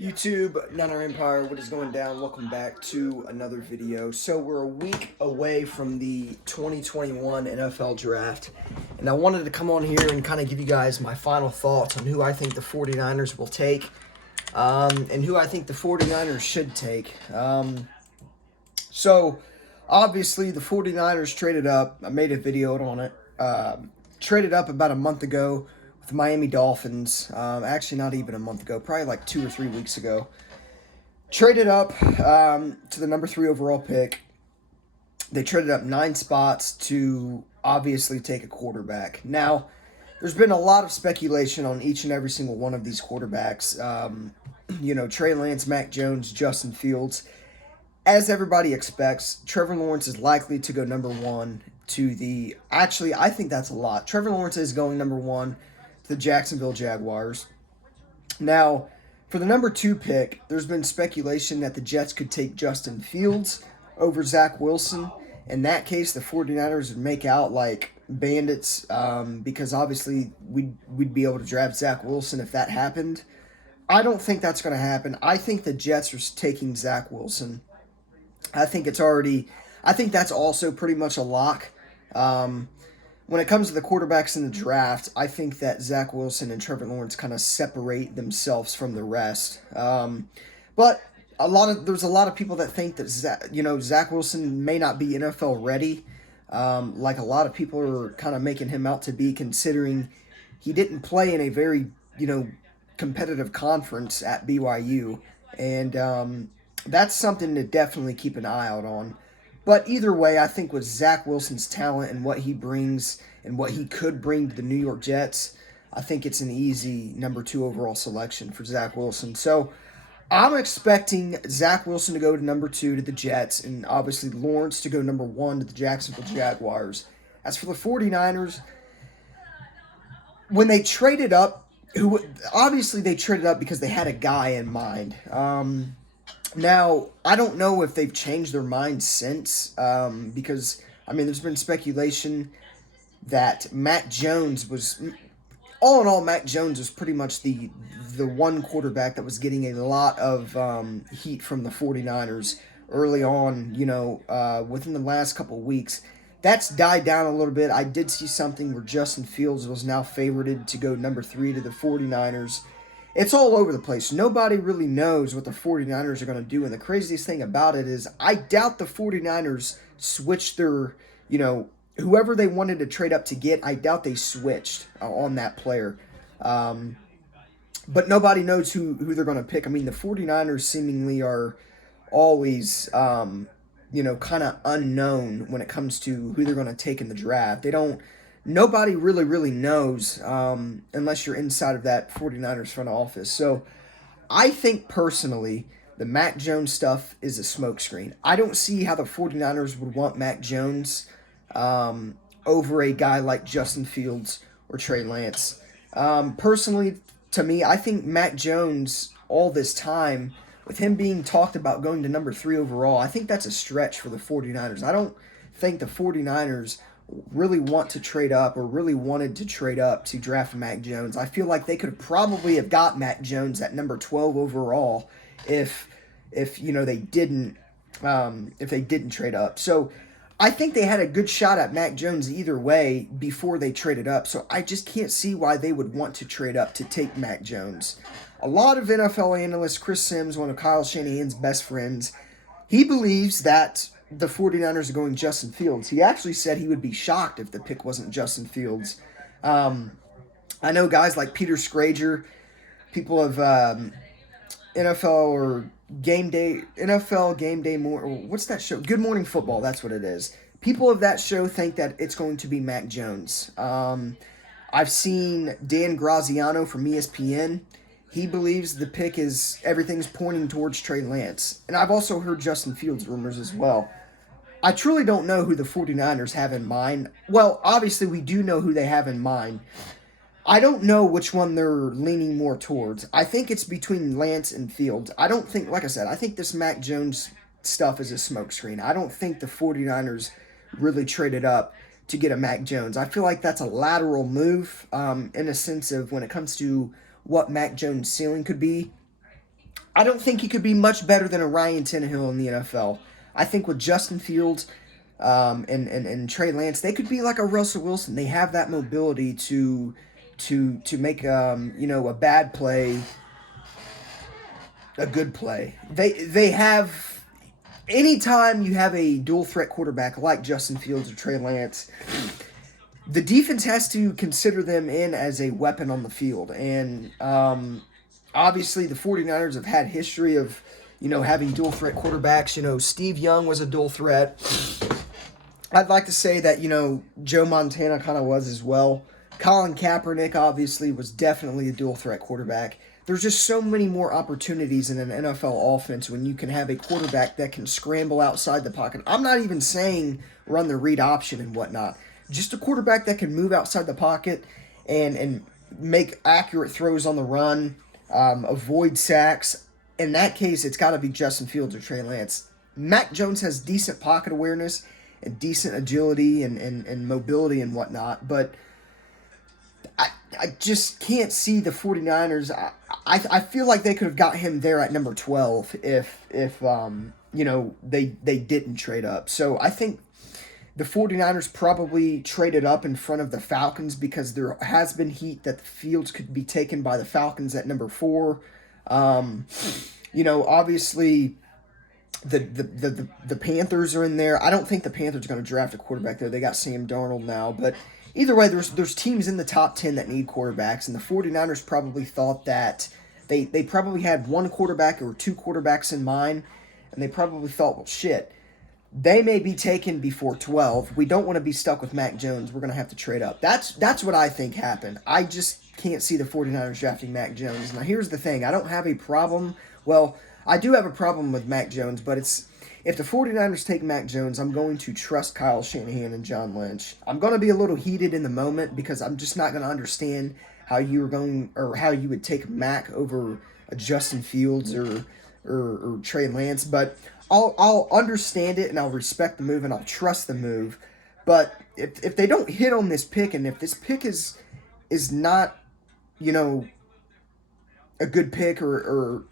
YouTube, Nunner Empire, what is going down? Welcome back to another video. So we're a week away from the 2021 NFL Draft, and I wanted to come on here and kind of give you guys my final thoughts on who I think the 49ers will take and who I think the 49ers should take. So obviously the 49ers traded up. I made a video on it. Traded up about a month ago with the Miami Dolphins. Actually, not even a month ago, probably like 2 or 3 weeks ago. Traded up to the number 3 overall pick. They traded up 9 spots to obviously take a quarterback. Now, there's been a lot of speculation on each and every single one of these quarterbacks. Trey Lance, Mac Jones, Justin Fields. As everybody expects, Trevor Lawrence is likely to go number 1 to the... Actually, I think that's a lot. Trevor Lawrence is going number 1 to the Jacksonville Jaguars. Now, for the number 2 pick, there's been speculation that the Jets could take Justin Fields over Zach Wilson. In that case, the 49ers would make out like bandits because obviously we'd be able to draft Zach Wilson if that happened. I don't think that's going to happen. I think the Jets are taking Zach Wilson. I think that's also pretty much a lock. When it comes to the quarterbacks in the draft, I think that Zach Wilson and Trevor Lawrence kind of separate themselves from the rest. But there's a lot of people that think that Zach Wilson may not be NFL ready. Like a lot of people are kind of making him out to be, considering he didn't play in a very competitive conference at BYU, and that's something to definitely keep an eye out on. But either way, I think with Zach Wilson's talent and what he brings and what he could bring to the New York Jets, I think it's an easy number 2 overall selection for Zach Wilson. So I'm expecting Zach Wilson to go to number 2 to the Jets, and obviously Lawrence to go number 1 to the Jacksonville Jaguars. As for the 49ers, when they traded up, obviously they traded up because they had a guy in mind. Now, I don't know if they've changed their mind since, because, there's been speculation that Mac Jones was, all in all, Mac Jones was pretty much the one quarterback that was getting a lot of heat from the 49ers early on, within the last couple of weeks. That's died down a little bit. I did see something where Justin Fields was now favored to go number 3 to the 49ers. It's all over the place. Nobody really knows what the 49ers are going to do. And the craziest thing about it is I doubt the 49ers switched their, whoever they wanted to trade up to get, I doubt they switched on that player. But nobody knows who they're going to pick. The 49ers seemingly are always, kind of unknown when it comes to who they're going to take in the draft. Nobody really knows unless you're inside of that 49ers front office. So I think personally the Mac Jones stuff is a smokescreen. I don't see how the 49ers would want Mac Jones over a guy like Justin Fields or Trey Lance. Personally, to me, I think Mac Jones, all this time, with him being talked about going to number 3 overall, I think that's a stretch for the 49ers. I don't think the 49ers really want to trade up or really wanted to trade up to draft Mac Jones. I feel like they could probably have got Mac Jones at number 12 overall if they didn't trade up. So I think they had a good shot at Mac Jones either way before they traded up. So I just can't see why they would want to trade up to take Mac Jones. A lot of NFL analysts, Chris Sims, one of Kyle Shanahan's best friends, he believes that the 49ers are going Justin Fields. He actually said he would be shocked if the pick wasn't Justin Fields. I know guys like Peter Schrager, people of NFL Game Day more. What's that show? Good Morning Football. That's what it is. People of that show think that it's going to be Mac Jones. I've seen Dan Graziano from ESPN. He believes the pick everything's pointing towards Trey Lance. And I've also heard Justin Fields rumors as well. I truly don't know who the 49ers have in mind. Well, obviously we do know who they have in mind. I don't know which one they're leaning more towards. I think it's between Lance and Fields. I don't think, like I said, I think this Mac Jones stuff is a smokescreen. I don't think the 49ers really traded up to get a Mac Jones. I feel like that's a lateral move in a sense of when it comes to what Mac Jones' ceiling could be. I don't think he could be much better than a Ryan Tannehill in the NFL. I think with Justin Fields and Trey Lance, they could be like a Russell Wilson. They have that mobility to make a bad play a good play. They have anytime you have a dual threat quarterback like Justin Fields or Trey Lance, the defense has to consider them in as a weapon on the field. And obviously, the 49ers have had history of, having dual threat quarterbacks. Steve Young was a dual threat. I'd like to say that, Joe Montana kind of was as well. Colin Kaepernick, obviously, was definitely a dual threat quarterback. There's just so many more opportunities in an NFL offense when you can have a quarterback that can scramble outside the pocket. I'm not even saying run the read option and whatnot. Just a quarterback that can move outside the pocket and make accurate throws on the run, avoid sacks. In that case, it's got to be Justin Fields or Trey Lance. Mac Jones has decent pocket awareness and decent agility and mobility and whatnot, but I just can't see the 49ers. I feel like they could have got him there at number 12 if they didn't trade up. So I think the 49ers probably traded up in front of the Falcons because there has been heat that the Fields could be taken by the Falcons at number 4. Obviously the Panthers are in there. I don't think the Panthers are going to draft a quarterback there. They got Sam Darnold now, but either way, there's teams in the top 10 that need quarterbacks, and the 49ers probably thought that they probably had one quarterback or two quarterbacks in mind, and they probably thought, well, shit, they may be taken before 12. We don't want to be stuck with Mac Jones. We're going to have to trade up. That's what I think happened. I just can't see the 49ers drafting Mac Jones. Now, here's the thing. I don't have a problem. Well, I do have a problem with Mac Jones, but if the 49ers take Mac Jones, I'm going to trust Kyle Shanahan and John Lynch. I'm going to be a little heated in the moment because I'm just not going to understand how you would take Mac over a Justin Fields or Trey Lance, but I'll understand it and I'll respect the move and I'll trust the move. But if they don't hit on this pick, and if this pick is not, a good pick or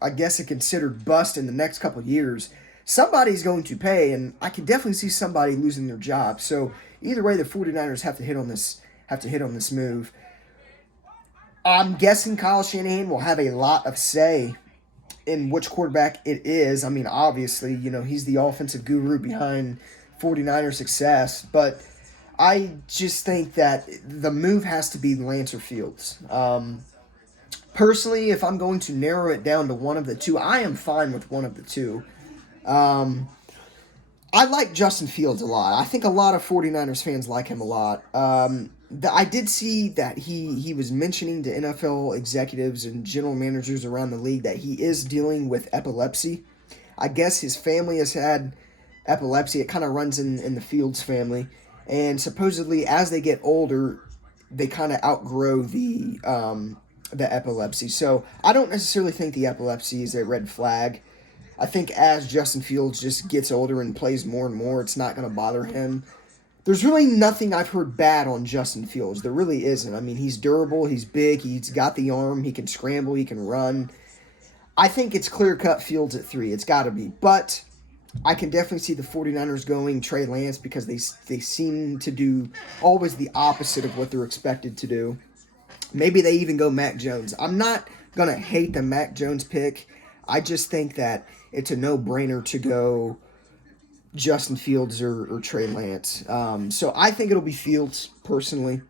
I guess a considered bust in the next couple of years, somebody's going to pay, and I can definitely see somebody losing their job. So either way, the 49ers have to hit on this move. I'm guessing Kyle Shanahan will have a lot of say in which quarterback it is. I mean, obviously, he's the offensive guru behind 49ers success, but I just think that the move has to be Lance or Fields. Personally, if I'm going to narrow it down to one of the two, I am fine with one of the two. I like Justin Fields a lot. I think a lot of 49ers fans like him a lot. I did see that he was mentioning to NFL executives and general managers around the league that he is dealing with epilepsy. I guess his family has had epilepsy. It kind of runs in the Fields family. And supposedly as they get older, they kind of outgrow the epilepsy. So I don't necessarily think the epilepsy is a red flag. I think as Justin Fields just gets older and plays more and more, it's not going to bother him. There's really nothing I've heard bad on Justin Fields. There really isn't. I mean, he's durable, he's big, he's got the arm, he can scramble, he can run. I think it's clear-cut Fields at 3. It's got to be. But I can definitely see the 49ers going Trey Lance because they seem to do always the opposite of what they're expected to do. Maybe they even go Mac Jones. I'm not going to hate the Mac Jones pick. I just think that it's a no-brainer to go Justin Fields or Trey Lance. So I think it'll be Fields, personally.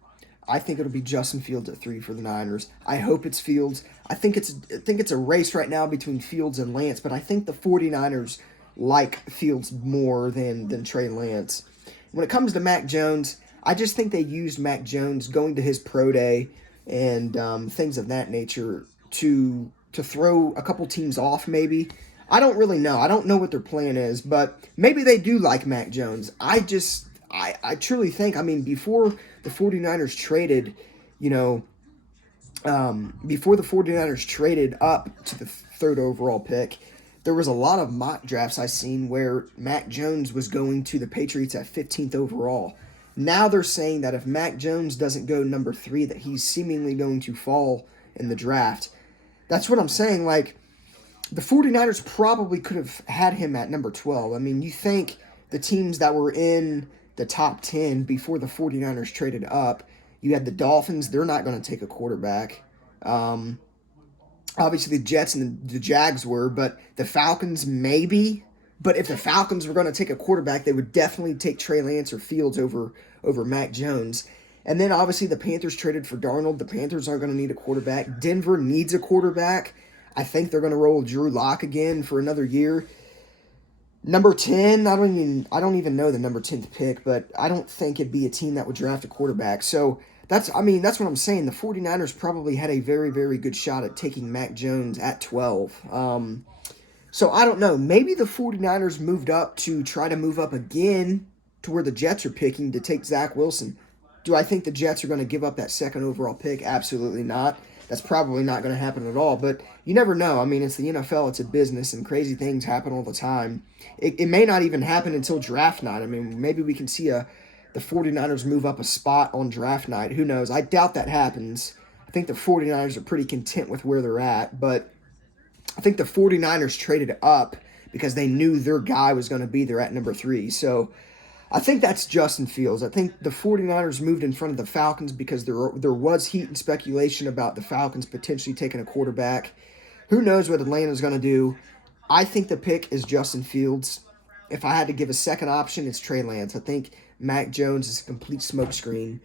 I think it'll be Justin Fields at 3 for the Niners. I hope it's Fields. I think it's a race right now between Fields and Lance, but I think the 49ers like Fields more than Trey Lance. When it comes to Mac Jones, I just think they used Mac Jones going to his pro day and things of that nature to throw a couple teams off maybe. I don't really know. I don't know what their plan is, but maybe they do like Mac Jones. I truly think, before the 49ers traded, before the 49ers traded up to the third overall pick, there was a lot of mock drafts I seen where Mac Jones was going to the Patriots at 15th overall. Now they're saying that if Mac Jones doesn't go number 3, that he's seemingly going to fall in the draft. That's what I'm saying. Like, the 49ers probably could have had him at number 12. I mean, you think the teams that were in the top 10 before the 49ers traded up, you had the Dolphins, they're not going to take a quarterback. Um, Obviously, the Jets and the Jags were, but the Falcons maybe. But if the Falcons were going to take a quarterback, they would definitely take Trey Lance or Fields over Mac Jones. And then obviously the Panthers traded for Darnold. The Panthers aren't going to need a quarterback. Denver needs a quarterback. I think they're going to roll Drew Lock again for another year. Number 10, I don't even know the number 10th pick, but I don't think it'd be a team that would draft a quarterback. So that's what I'm saying. The 49ers probably had a very, very good shot at taking Mac Jones at 12. So I don't know. Maybe the 49ers moved up to try to move up again to where the Jets are picking to take Zach Wilson. Do I think the Jets are going to give up that second overall pick? Absolutely not. That's probably not going to happen at all. But you never know. I mean, it's the NFL. It's a business, and crazy things happen all the time. It may not even happen until draft night. I mean, maybe we can see the 49ers move up a spot on draft night. Who knows? I doubt that happens. I think the 49ers are pretty content with where they're at. But I think the 49ers traded up because they knew their guy was going to be there at number 3. So I think that's Justin Fields. I think the 49ers moved in front of the Falcons because there was heat and speculation about the Falcons potentially taking a quarterback. Who knows what Atlanta's going to do? I think the pick is Justin Fields. If I had to give a second option, it's Trey Lance. I think Mac Jones is a complete smokescreen.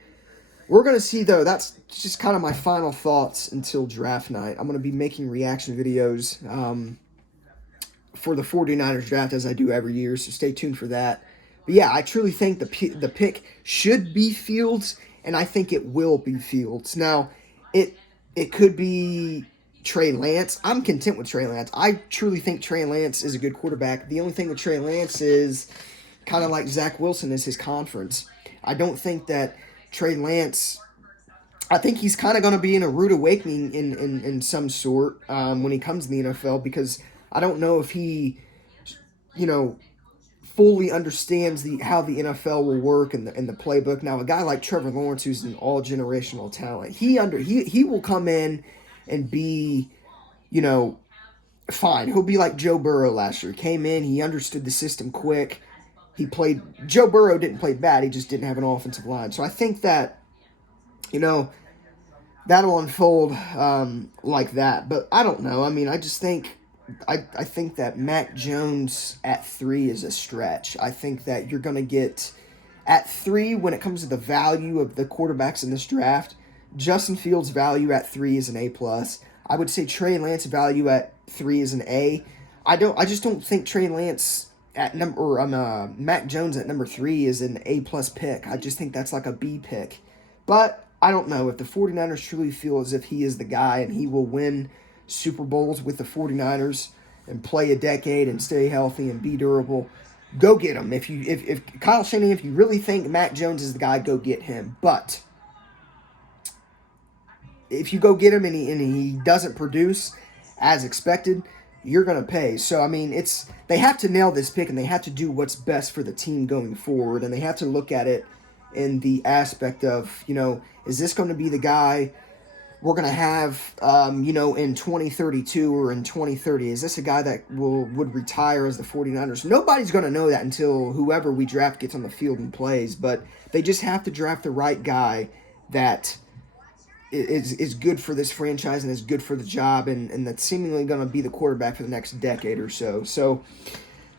We're going to see, though. That's just kind of my final thoughts until draft night. I'm going to be making reaction videos for the 49ers draft as I do every year, so stay tuned for that. But yeah, I truly think the pick should be Fields, and I think it will be Fields. Now, it could be Trey Lance. I'm content with Trey Lance. I truly think Trey Lance is a good quarterback. The only thing with Trey Lance is kind of like Zach Wilson is his conference. I don't think that Trey Lance, I think he's kind of going to be in a rude awakening in some sort when he comes to the NFL, because I don't know if he, fully understands how the NFL will work and the playbook. Now, a guy like Trevor Lawrence, who's an all-generational talent, he will come in and be, fine. He'll be like Joe Burrow last year. Came in, he understood the system quick. Joe Burrow didn't play bad, he just didn't have an offensive line. So I think that, that'll unfold like that. But I don't know. I mean, I just think I think that Mac Jones at 3 is a stretch. I think that you're going to get at 3 when it comes to the value of the quarterbacks in this draft. Justin Fields' value at 3 is an A+. I would say Trey Lance value at 3 is an A. I just don't think Trey Lance at Mac Jones at number 3 is an A+ pick. I just think that's like a B pick. But I don't know if the 49ers truly feel as if he is the guy and he will win Super Bowls with the 49ers and play a decade and stay healthy and be durable. Go get him. If Kyle Shanahan, if you really think Mac Jones is the guy, go get him. But if you go get him and he doesn't produce as expected, you're going to pay. So, I mean, they have to nail this pick, and they have to do what's best for the team going forward, and they have to look at it in the aspect of, is this going to be the guy we're going to have, in 2032 or in 2030? Is this a guy that would retire as the 49ers? Nobody's going to know that until whoever we draft gets on the field and plays, but they just have to draft the right guy that is good for this franchise and is good for the job, and that's seemingly going to be the quarterback for the next decade or so. So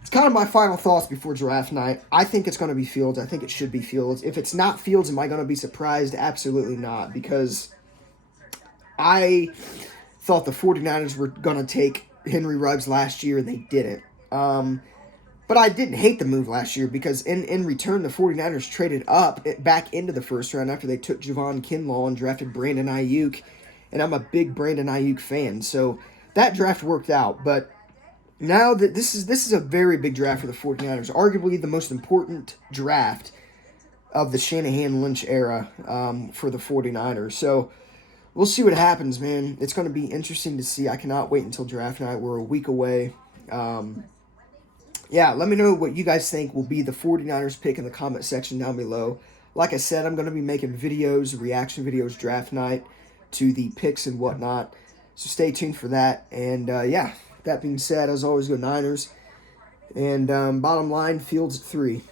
it's kind of my final thoughts before draft night. I think it's going to be Fields. I think it should be Fields. If it's not Fields, am I going to be surprised? Absolutely not, because I thought the 49ers were going to take Henry Ruggs last year, and they didn't. But I didn't hate the move last year, because in return, the 49ers traded up back into the first round after they took Javon Kinlaw and drafted Brandon Ayuk, and I'm a big Brandon Ayuk fan, so that draft worked out. But now that this is a very big draft for the 49ers, arguably the most important draft of the Shanahan-Lynch era for the 49ers. So we'll see what happens, man. It's going to be interesting to see. I cannot wait until draft night. We're a week away. Let me know what you guys think will be the 49ers pick in the comment section down below. Like I said, I'm going to be making videos, reaction videos, draft night to the picks and whatnot. So stay tuned for that. And, That being said, as always, go Niners. And bottom line, Fields at 3.